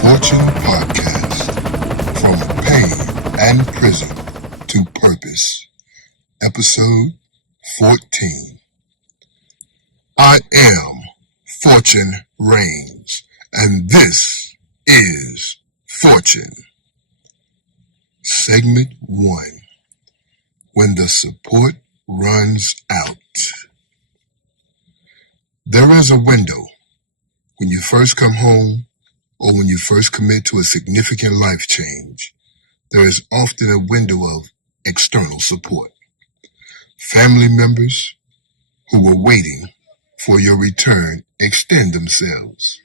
Fortune Podcast, From Pain and Prison to Purpose, Episode 14. I am Fortune Reigns, and this is Fortune. Segment 1. When the support runs out. There is a window when you first come home or when you first commit to a significant life change. There is often a window of external support. Family members who were waiting for your return extend themselves.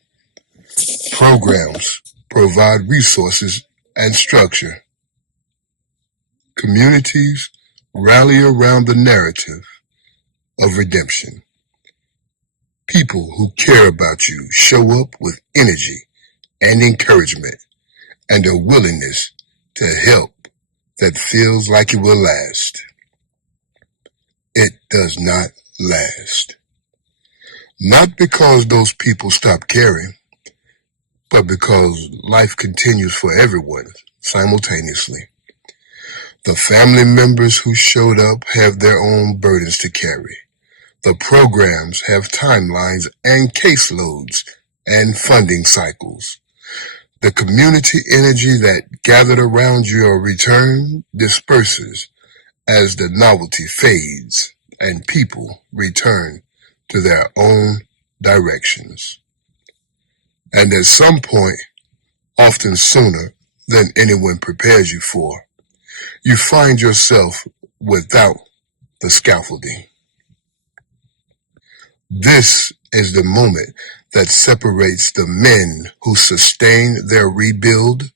Programs provide resources and structure. Communities rally around the narrative of redemption. People who care about you show up with energy and encouragement and a willingness to help that feels like it will last. It does not last. Not because those people stop caring, but because life continues for everyone simultaneously. The family members who showed up have their own burdens to carry. The programs have timelines and caseloads and funding cycles. The community energy that gathered around your return disperses as the novelty fades and people return to their own directions. And at some point, often sooner than anyone prepares you for, you find yourself without the scaffolding. This is the moment that separates the men who sustain their rebuild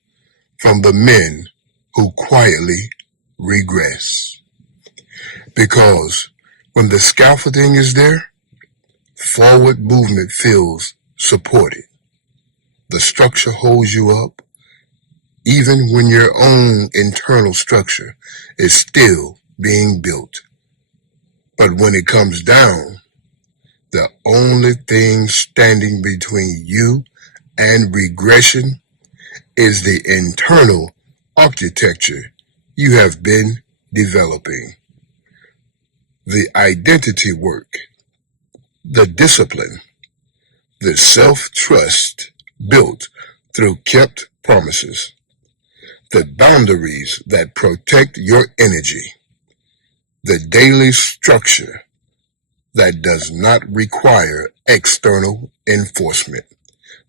from the men who quietly regress. Because when the scaffolding is there, forward movement feels supported. The structure holds you up, even when your own internal structure is still being built. But when it comes down, the only thing standing between you and regression is the internal architecture you have been developing. The identity work, the discipline, the self-trust built through kept promises, the boundaries that protect your energy, the daily structure that does not require external enforcement,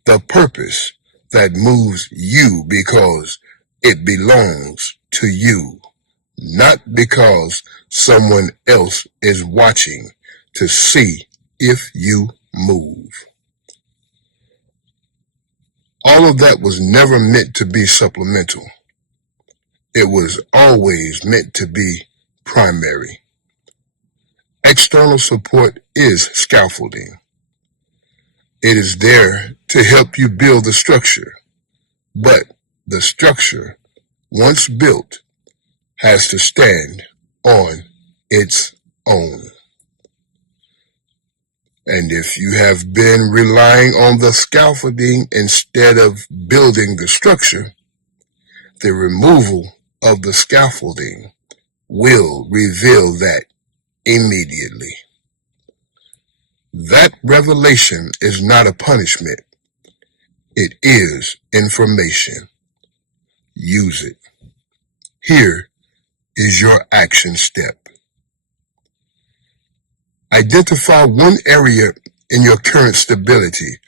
the purpose that moves you because it belongs to you, not because someone else is watching to see if you move. All of that was never meant to be supplemental. It was always meant to be primary. External support is scaffolding. It is there to help you build the structure, but the structure, once built, has to stand on its own. And if you have been relying on the scaffolding instead of building the structure, the removal of the scaffolding will reveal that immediately. That revelation is not a punishment. It is information. Use it. Here is your action step. Identify one area in your current stability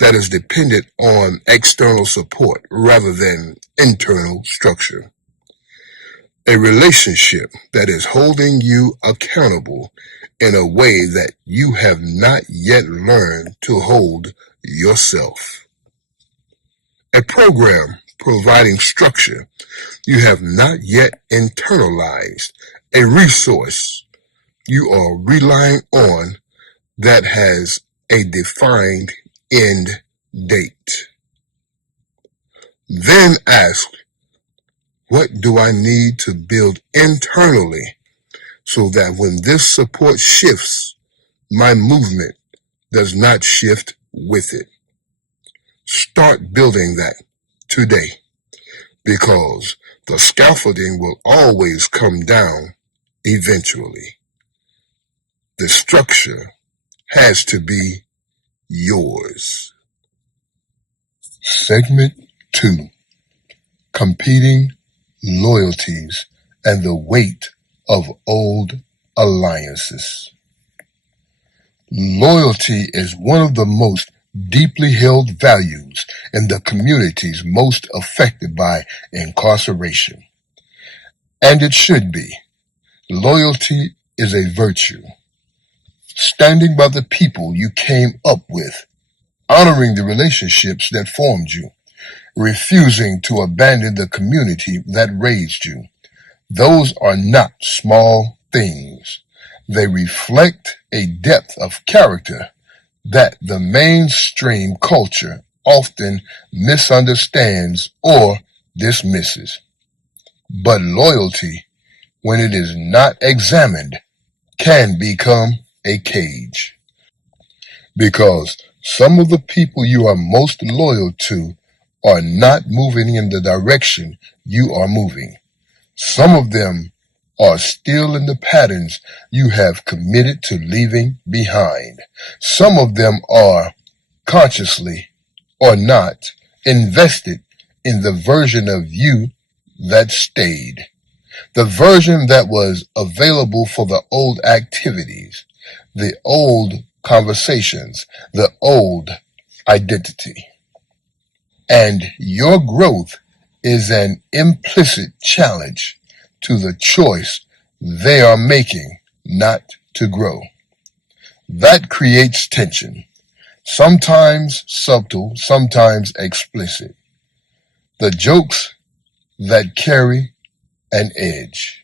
that is dependent on external support rather than internal structure. A relationship that is holding you accountable in a way that you have not yet learned to hold yourself. A program providing structure you have not yet internalized. A resource you are relying on that has a defined end date. Then ask, what do I need to build internally so that when this support shifts, my movement does not shift with it? Start building that today, because the scaffolding will always come down eventually. The structure has to be yours. Segment 2. Competing loyalties and the weight of old alliances. Loyalty is one of the most deeply held values in the communities most affected by incarceration. And it should be. Loyalty is a virtue. Standing by the people you came up with, honoring the relationships that formed you, refusing to abandon the community that raised you. Those are not small things. They reflect a depth of character that the mainstream culture often misunderstands or dismisses. But loyalty, when it is not examined, can become a cage. Because some of the people you are most loyal to are not moving in the direction you are moving. Some of them are still in the patterns you have committed to leaving behind. Some of them are, consciously or not, invested in the version of you that stayed. The version that was available for the old activities, the old conversations, the old identity. And your growth is an implicit challenge to the choice they are making not to grow. That creates tension, sometimes subtle, sometimes explicit. The jokes that carry an edge.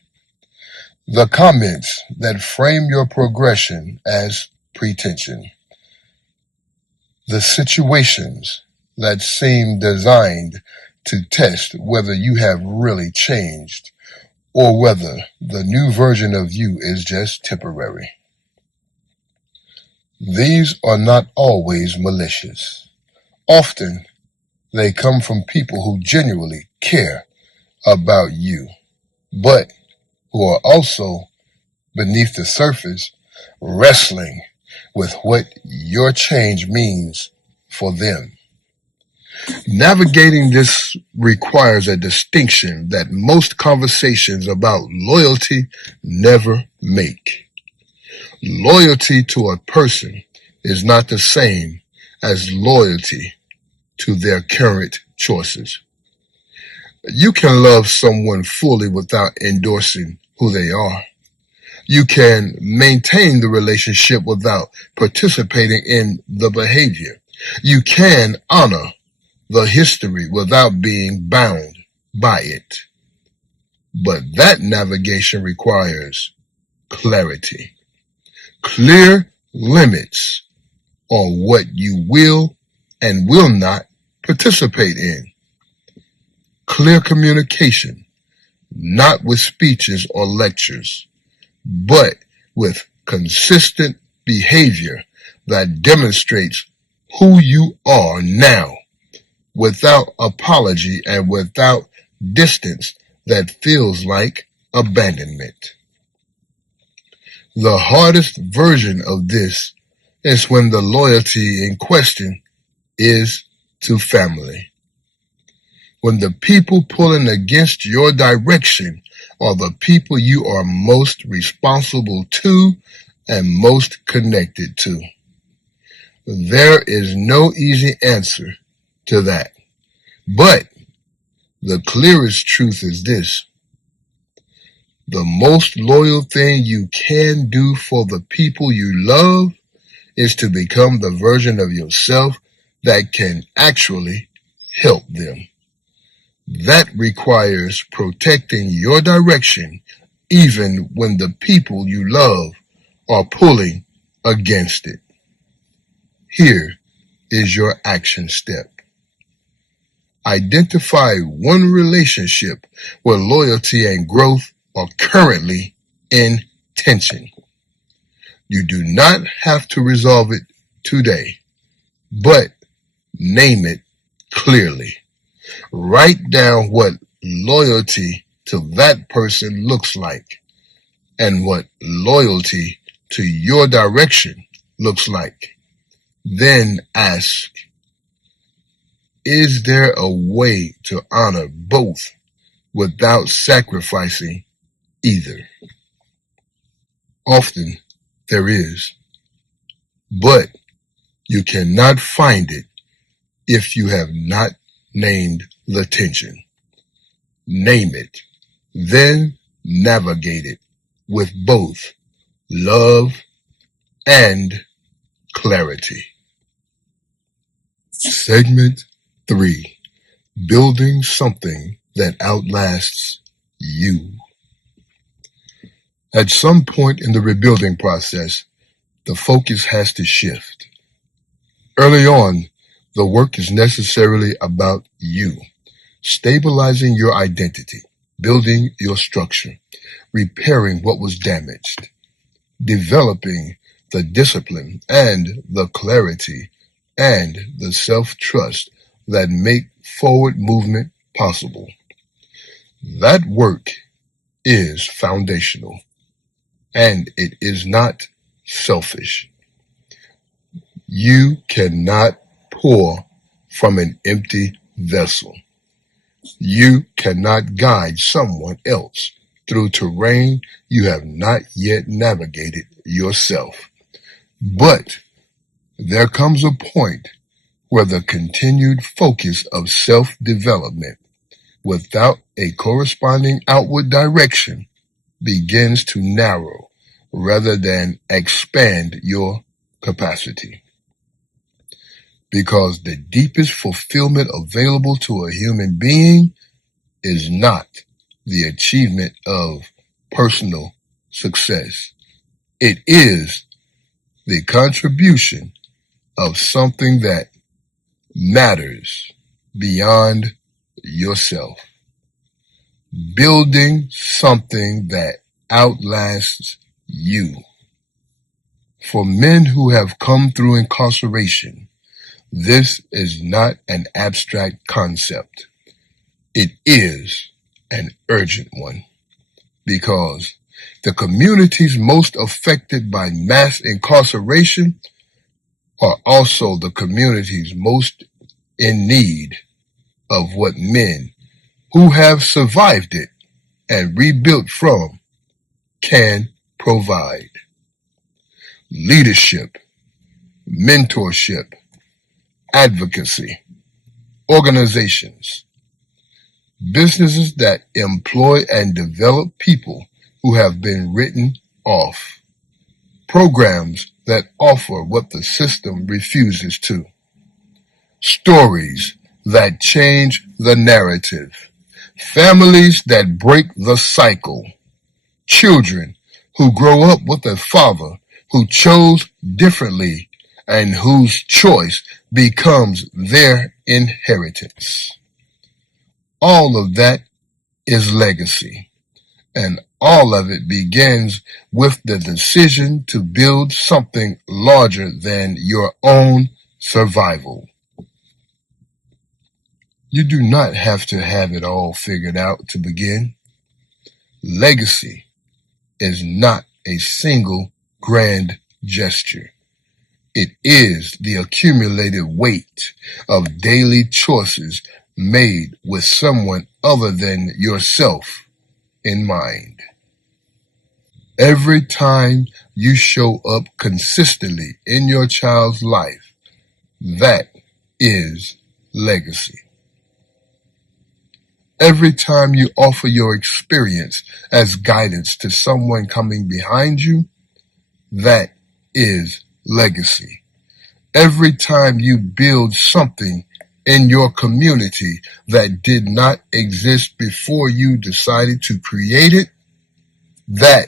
The comments that frame your progression as pretension. The situations that seem designed to test whether you have really changed or whether the new version of you is just temporary. These are not always malicious. Often, they come from people who genuinely care about you, but who are also, beneath the surface, wrestling with what your change means for them. Navigating this requires a distinction that most conversations about loyalty never make. Loyalty to a person is not the same as loyalty to their current choices. You can love someone fully without endorsing who they are. You can maintain the relationship without participating in the behavior. You can honor the history without being bound by it. But that navigation requires clarity. Clear limits on what you will and will not participate in. Clear communication, not with speeches or lectures, but with consistent behavior that demonstrates who you are now, without apology and without distance that feels like abandonment. The hardest version of this is when the loyalty in question is to family. When the people pulling against your direction are the people you are most responsible to and most connected to. There is no easy answer to that. But the clearest truth is this: the most loyal thing you can do for the people you love is to become the version of yourself that can actually help them. That requires protecting your direction even when the people you love are pulling against it. Here is your action step. Identify one relationship where loyalty and growth are currently in tension. You do not have to resolve it today, but name it clearly. Write down what loyalty to that person looks like and what loyalty to your direction looks like. Then ask, is there a way to honor both without sacrificing either? Often there is, but you cannot find it if you have not named the tension. Name it, then navigate it with both love and clarity. Segment 3. Building something that outlasts you. At some point in the rebuilding process, the focus has to shift. Early on, the work is necessarily about you, stabilizing your identity, building your structure, repairing what was damaged, developing the discipline and the clarity and the self-trust that make forward movement possible. That work is foundational, and it is not selfish. You cannot pour from an empty vessel. You cannot guide someone else through terrain you have not yet navigated yourself. But there comes a point where the continued focus of self-development without a corresponding outward direction begins to narrow rather than expand your capacity. Because the deepest fulfillment available to a human being is not the achievement of personal success. It is the contribution of something that matters beyond yourself. Building something that outlasts you. For men who have come through incarceration, this is not an abstract concept. It is an urgent one, because the communities most affected by mass incarceration are also the communities most in need of what men who have survived it and rebuilt from can provide. Leadership, mentorship, advocacy, organizations, businesses that employ and develop people who have been written off, programs that offer what the system refuses to, stories that change the narrative, families that break the cycle, children who grow up with a father who chose differently and whose choice becomes their inheritance. All of that is legacy, and all of it begins with the decision to build something larger than your own survival. You do not have to have it all figured out to begin. Legacy is not a single grand gesture. It is the accumulated weight of daily choices made with someone other than yourself in mind. Every time you show up consistently in your child's life, that is legacy. Every time you offer your experience as guidance to someone coming behind you, that is legacy. Every time you build something in your community that did not exist before you decided to create it, that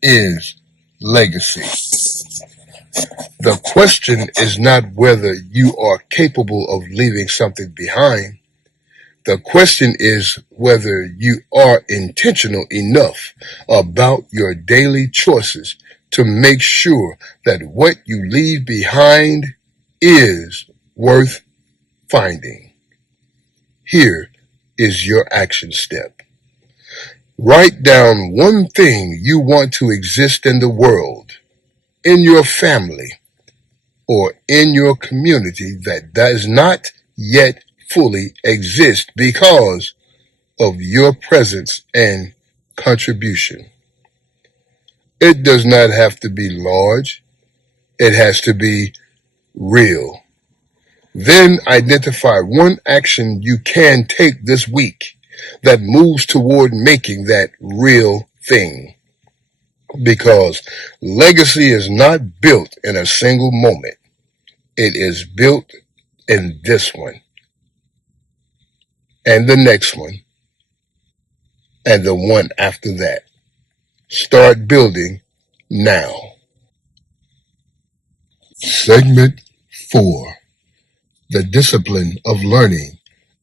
is legacy. The question is not whether you are capable of leaving something behind. The question is whether you are intentional enough about your daily choices to make sure that what you leave behind is worth finding. Here is your action step. Write down one thing you want to exist in the world, in your family, or in your community that does not yet fully exist because of your presence and contribution. It does not have to be large. It has to be real. Then identify one action you can take this week that moves toward making that real thing. Because legacy is not built in a single moment. It is built in this one, and the next one, and the one after that. Start building now. Segment 4. The discipline of learning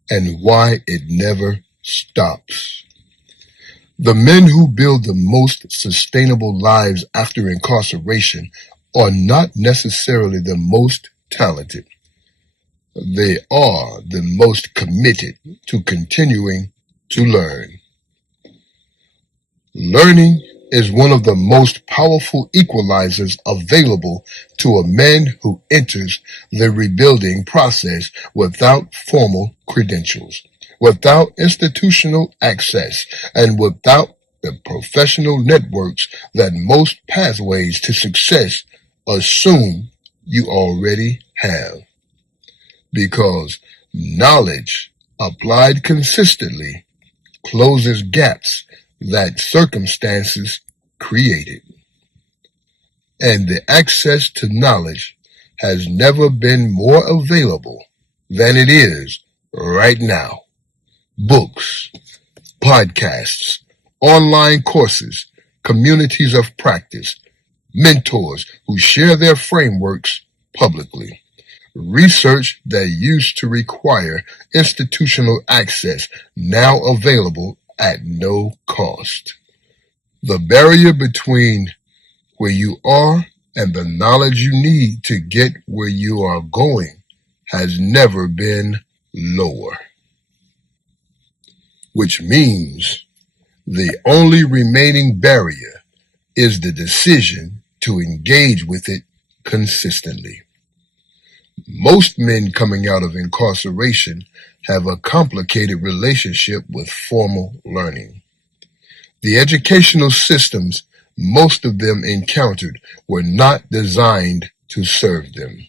and why it never stops. The men who build the most sustainable lives after incarceration are not necessarily the most talented. They are the most committed to continuing to learn. Learning is one of the most powerful equalizers available to a man who enters the rebuilding process without formal credentials, without institutional access, and without the professional networks that most pathways to success assume you already have. Because knowledge applied consistently closes gaps that circumstances created. And the access to knowledge has never been more available than it is right now. Books, podcasts, online courses, communities of practice, mentors who share their frameworks publicly. Research that used to require institutional access now available at no cost. The barrier between where you are and the knowledge you need to get where you are going has never been lower. Which means the only remaining barrier is the decision to engage with it consistently. Most men coming out of incarceration have a complicated relationship with formal learning. The educational systems most of them encountered were not designed to serve them.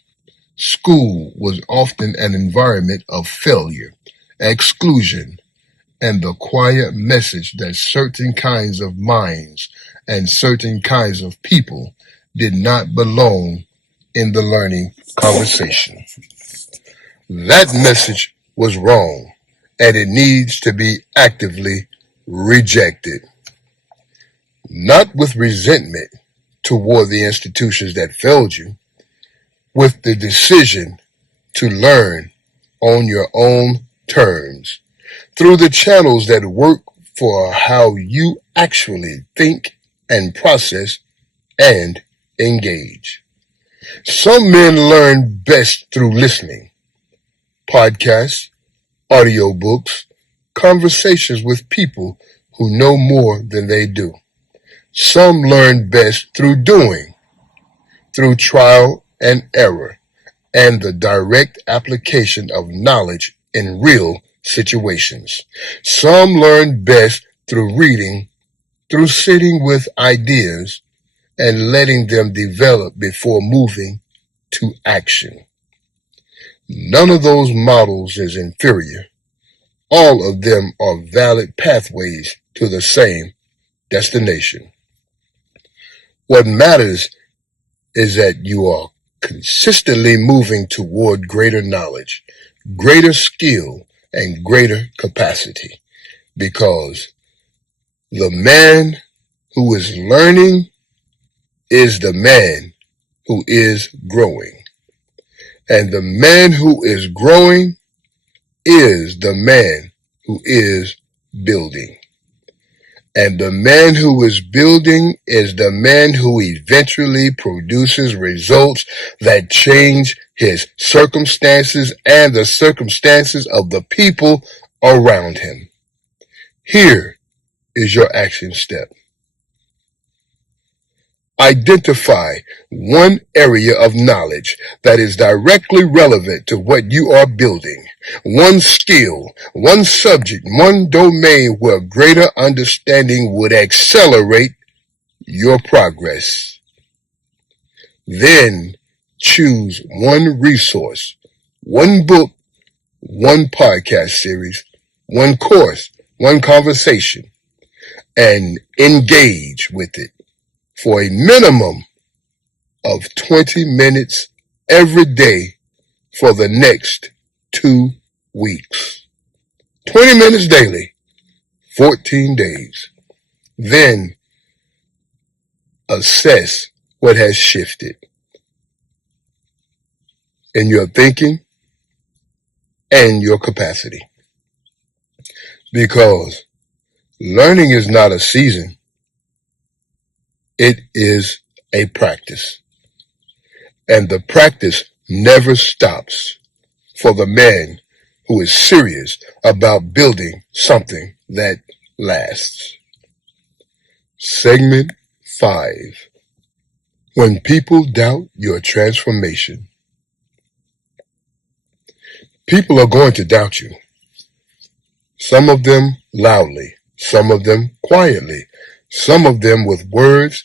School was often an environment of failure, exclusion, and the quiet message that certain kinds of minds and certain kinds of people did not belong in the learning conversation. That message was wrong, and it needs to be actively rejected. Not with resentment toward the institutions that failed you, with the decision to learn on your own terms, through the channels that work for how you actually think and process and engage. Some men learn best through listening. Podcasts, audiobooks, conversations with people who know more than they do. Some learn best through doing, through trial and error, and the direct application of knowledge in real situations. Some learn best through reading, through sitting with ideas and letting them develop before moving to action. None of those models is inferior. All of them are valid pathways to the same destination. What matters is that you are consistently moving toward greater knowledge, greater skill, and greater capacity. Because the man who is learning is the man who is growing. And the man who is growing is the man who is building. And the man who is building is the man who eventually produces results that change his circumstances and the circumstances of the people around him. Here is your action step. Identify one area of knowledge that is directly relevant to what you are building. One skill, one subject, one domain where greater understanding would accelerate your progress. Then choose one resource, one book, one podcast series, one course, one conversation, and engage with it for a minimum of 20 minutes every day for the next 2 weeks. 20 minutes daily, 14 days. Then assess what has shifted in your thinking and your capacity. Because learning is not a season, it is a practice. And the practice never stops for the man who is serious about building something that lasts. Segment 5. When people doubt your transformation. People are going to doubt you. Some of them loudly, some of them quietly, some of them with words,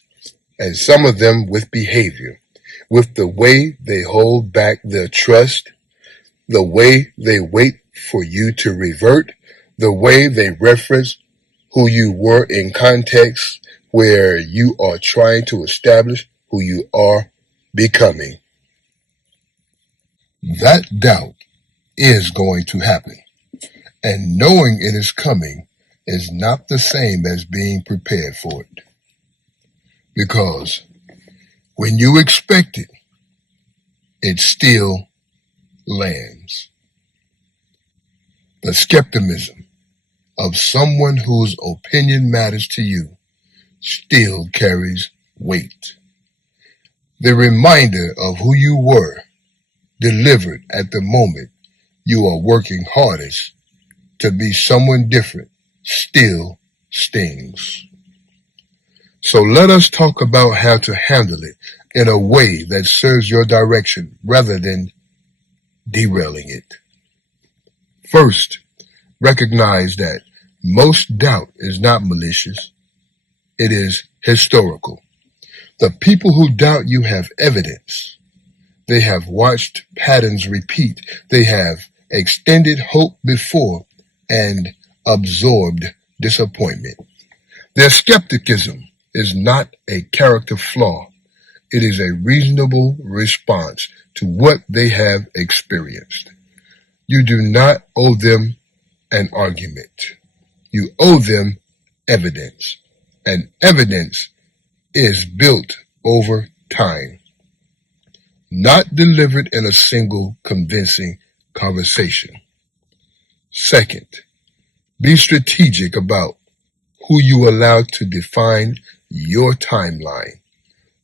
and some of them with behavior, with the way they hold back their trust, the way they wait for you to revert, the way they reference who you were in context where you are trying to establish who you are becoming. That doubt is going to happen, and knowing it is coming is not the same as being prepared for it. Because when you expect it, it still lands. The skepticism of someone whose opinion matters to you still carries weight. The reminder of who you were, delivered at the moment you are working hardest to be someone different, still stings. So let us talk about how to handle it in a way that serves your direction rather than derailing it. First, recognize that most doubt is not malicious. It is historical. The people who doubt you have evidence. They have watched patterns repeat. They have extended hope before and absorbed disappointment. Their skepticism is not a character flaw. It is a reasonable response to what they have experienced. You do not owe them an argument. You owe them evidence. And evidence is built over time, not delivered in a single convincing conversation. Second, be strategic about who you allow to define your timeline.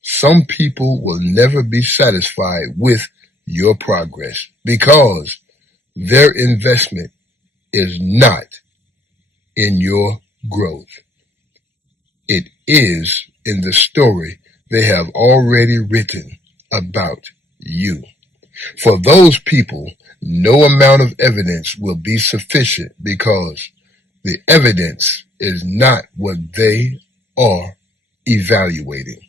Some people will never be satisfied with your progress because their investment is not in your growth. It is in the story they have already written about you. For those people, no amount of evidence will be sufficient because the evidence is not what they are evaluating.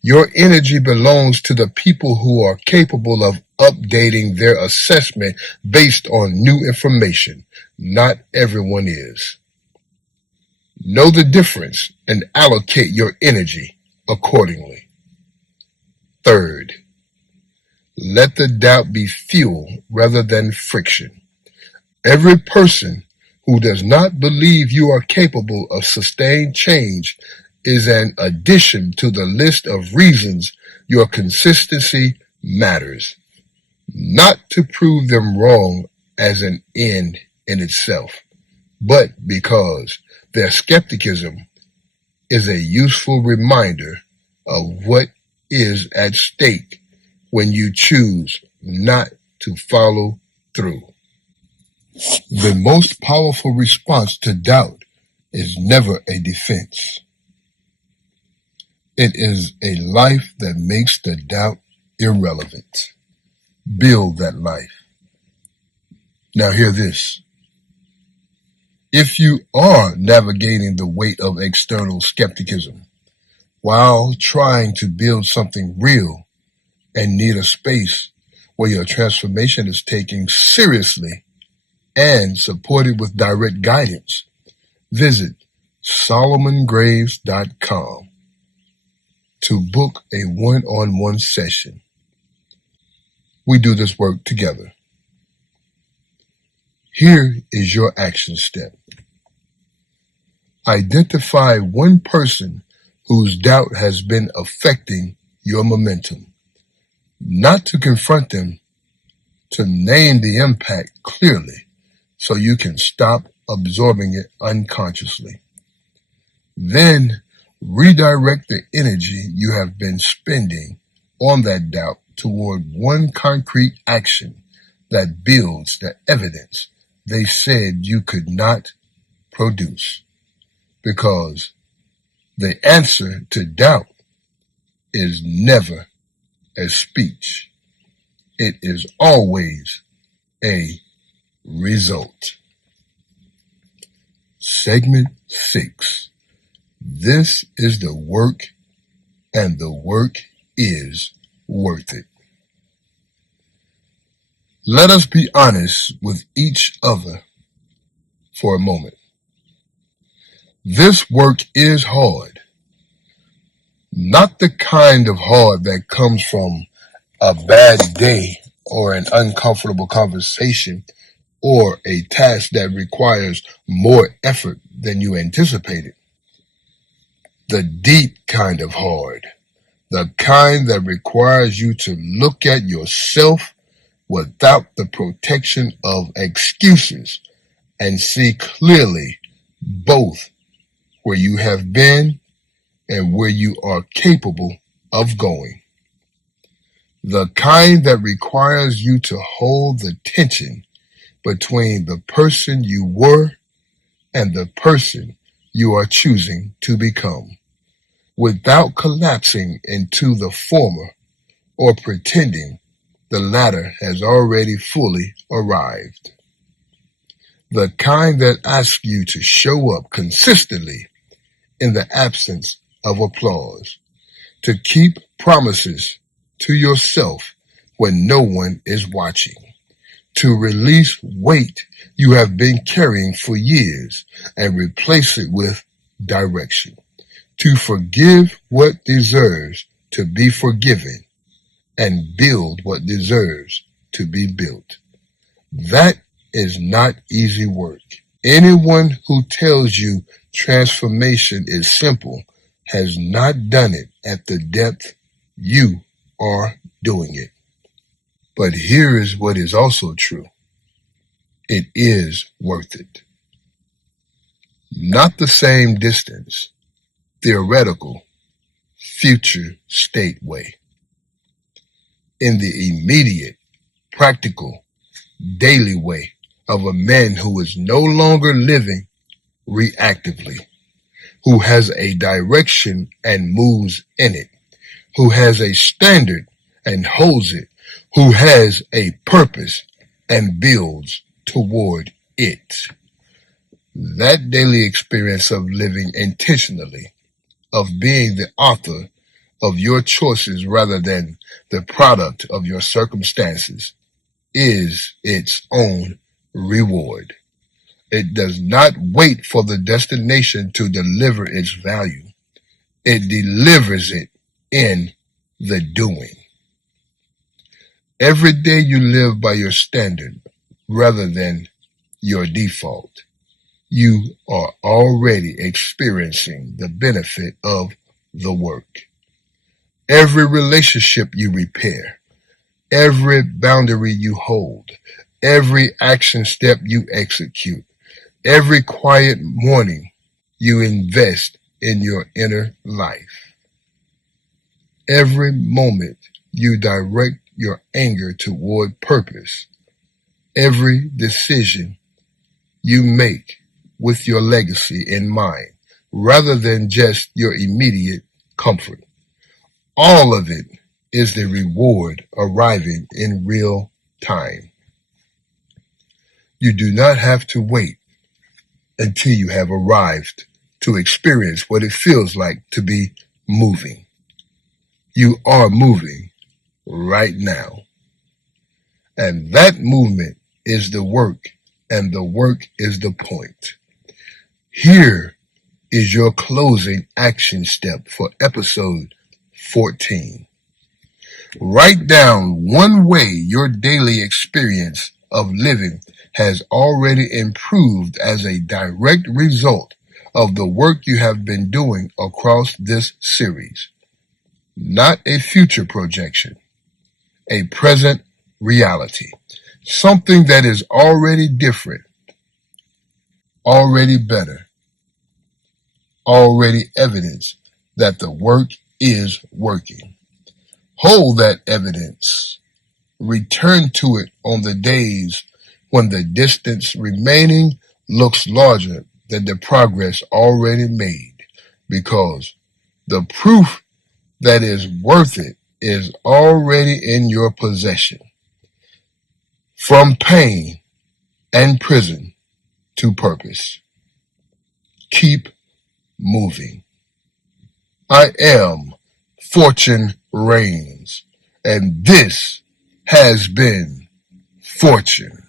Your energy belongs to the people who are capable of updating their assessment based on new information. Not everyone is. Know the difference and allocate your energy accordingly. Third, let the doubt be fuel rather than friction. Every person who does not believe you are capable of sustained change is an addition to the list of reasons your consistency matters, not to prove them wrong as an end in itself, but because their skepticism is a useful reminder of what is at stake when you choose not to follow through. The most powerful response to doubt is never a defense. It is a life that makes the doubt irrelevant. Build that life. Now hear this. If you are navigating the weight of external skepticism while trying to build something real and need a space where your transformation is taken seriously and supported with direct guidance, visit solomongraves.com to book a one-on-one session. We do this work together. Here is your action step. Identify one person whose doubt has been affecting your momentum. Not to confront them, to name the impact clearly so you can stop absorbing it unconsciously. Then redirect the energy you have been spending on that doubt toward one concrete action that builds the evidence they said you could not produce. Because the answer to doubt is never a speech. It is always a result. Segment 6. This is the work, and the work is worth it. Let us be honest with each other for a moment. This work is hard. Not the kind of hard that comes from a bad day or an uncomfortable conversation or a task that requires more effort than you anticipated. The deep kind of hard, the kind that requires you to look at yourself without the protection of excuses and see clearly both where you have been and where you are capable of going. The kind that requires you to hold the tension between the person you were and the person you are choosing to become, without collapsing into the former or pretending the latter has already fully arrived. The kind that asks you to show up consistently in the absence of applause, to keep promises to yourself when no one is watching, to release weight you have been carrying for years and replace it with direction, to forgive what deserves to be forgiven and build what deserves to be built. That is not easy work. Anyone who tells you transformation is simple has not done it at the depth you are doing it. But here is what is also true. It is worth it. Not the same distance, theoretical, future state way. In the immediate, practical, daily way of a man who is no longer living reactively, who has a direction and moves in it, who has a standard and holds it, who has a purpose and builds toward it. That daily experience of living intentionally, of being the author of your choices rather than the product of your circumstances, is its own reward. It does not wait for the destination to deliver its value. It delivers it in the doing. Every day you live by your standard rather than your default, you are already experiencing the benefit of the work. Every relationship you repair, every boundary you hold, every action step you execute, every quiet morning you invest in your inner life. Every moment you direct your anger toward purpose. Every decision you make with your legacy in mind, rather than just your immediate comfort. All of it is the reward arriving in real time. You do not have to wait until you have arrived to experience what it feels like to be moving. You are moving right now. And that movement is the work, and the work is the point. Here is your closing action step for episode 14. Write down one way your daily experience of living has already improved as a direct result of the work you have been doing across this series. Not a future projection, a present reality. Something that is already different, already better, already evidence that the work is working. Hold that evidence. Return to it on the days when the distance remaining looks larger than the progress already made, because the proof that is worth it is already in your possession. From pain and prison to purpose. Keep moving. I am Fortune Reigns, and this has been Fortune.